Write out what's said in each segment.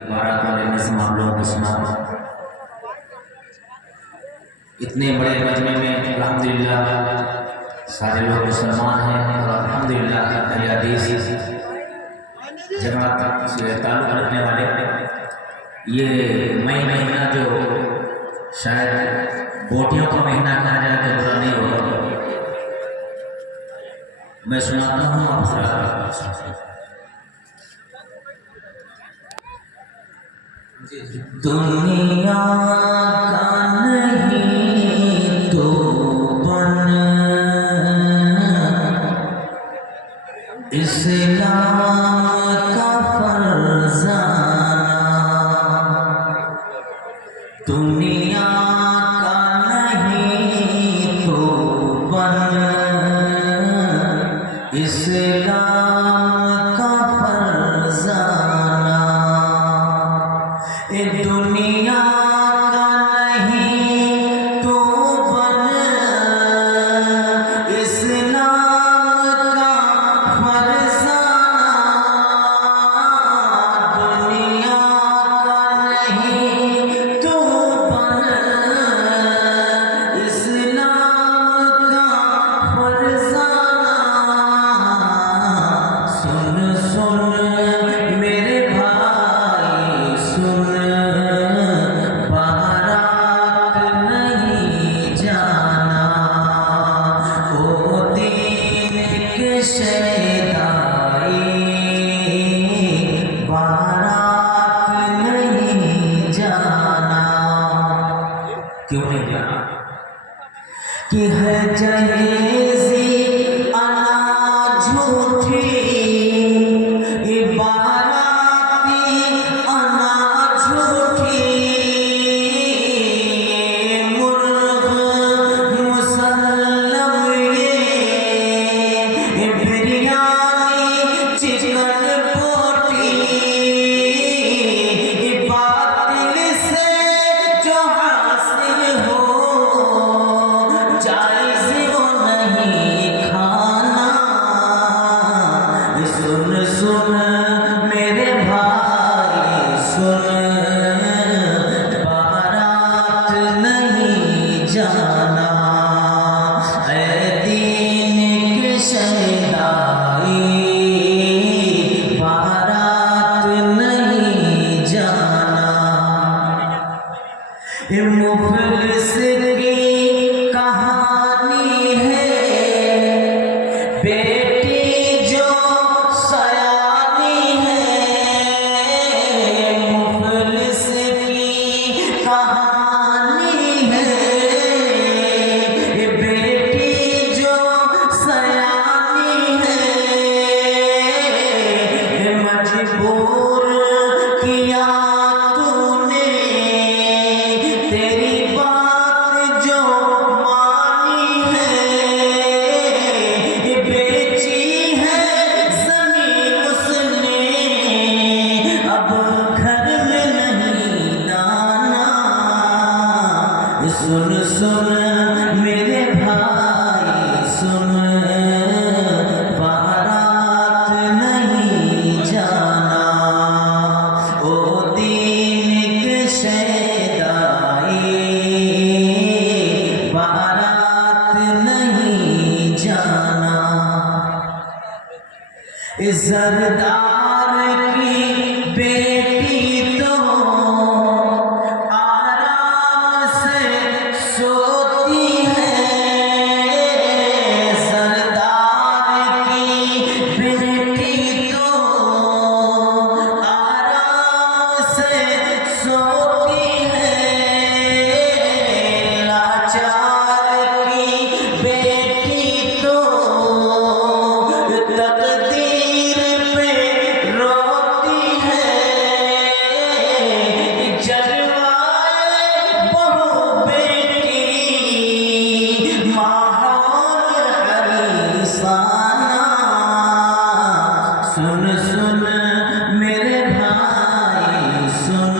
बारात वाले नज़्म आप लोगों को सुना। इतने बड़े मजमे में अल्हम्दुलिल्लाह सारे लोग मुसलमान हैं और अल्हम्दुलिल्लाह हदीस जमात से ताल्लुक़ रखने वाले ये मई महीना जो शायद बोटियों का महीना कहा जाए तो बुरा नहीं होगा। मैं सुनाता हूँ आप दुनिया का नहीं तो बन इस्लाम का फरजाना, दुनिया का नहीं तो बन इस्लाम का फरजाना, दुनिया का नहीं तो बन इस्लाम का फरजाना, दुनिया का नहीं तो बन इस्लाम का फरजाना। सुन सुन मेरे भाई सुन, बारात नहीं जाना, ओ दीन के शहदाई, बारात नहीं जाना। क्यों नहीं जाना? कि है जहेज़ी अना झूठी, बाराती अना झूठी, मुर्ग़ मुसल्लम ये बिरयानी चिकन बोटी, बातिल से जो हासिल हो जायज़ वो नहीं खाना। सुन सुन मेरे भाई सुन, बारात नहीं जाना, ऐ दीन के शहदाई, बारात नहीं जाना। मुफलिस की कहानी है, बेटी जो सयानी है, मुफलिस की कहानी है, बेटी जो सयानी है, मजबूर किया तूने, तेरी बात जो मानी है, बेची है ज़मीन उसने, अब घर में नहीं लाना। सुन सुन मेरे भाई सुन, बारात नहीं जाना, ओ दीन के शहदाई, बारात नहीं जाना। इस सरदार की बेटी तो आराम से सोती है, सरदार की बेटी तो आराम से सोती है, लाचार की बेटी तो तकदीर पे रोती है, जलवाए बहू बेटी माहौल हरीसाना। सुन सुन मेरे भाई सुन,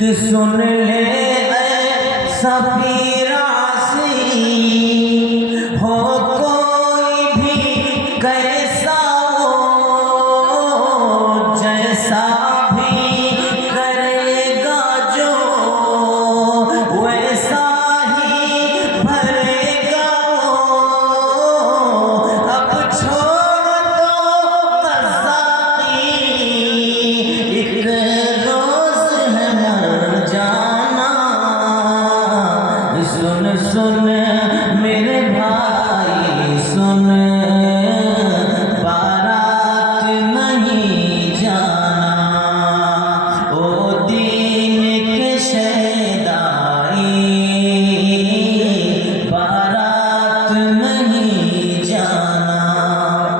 कि सुन ले ऐ सफी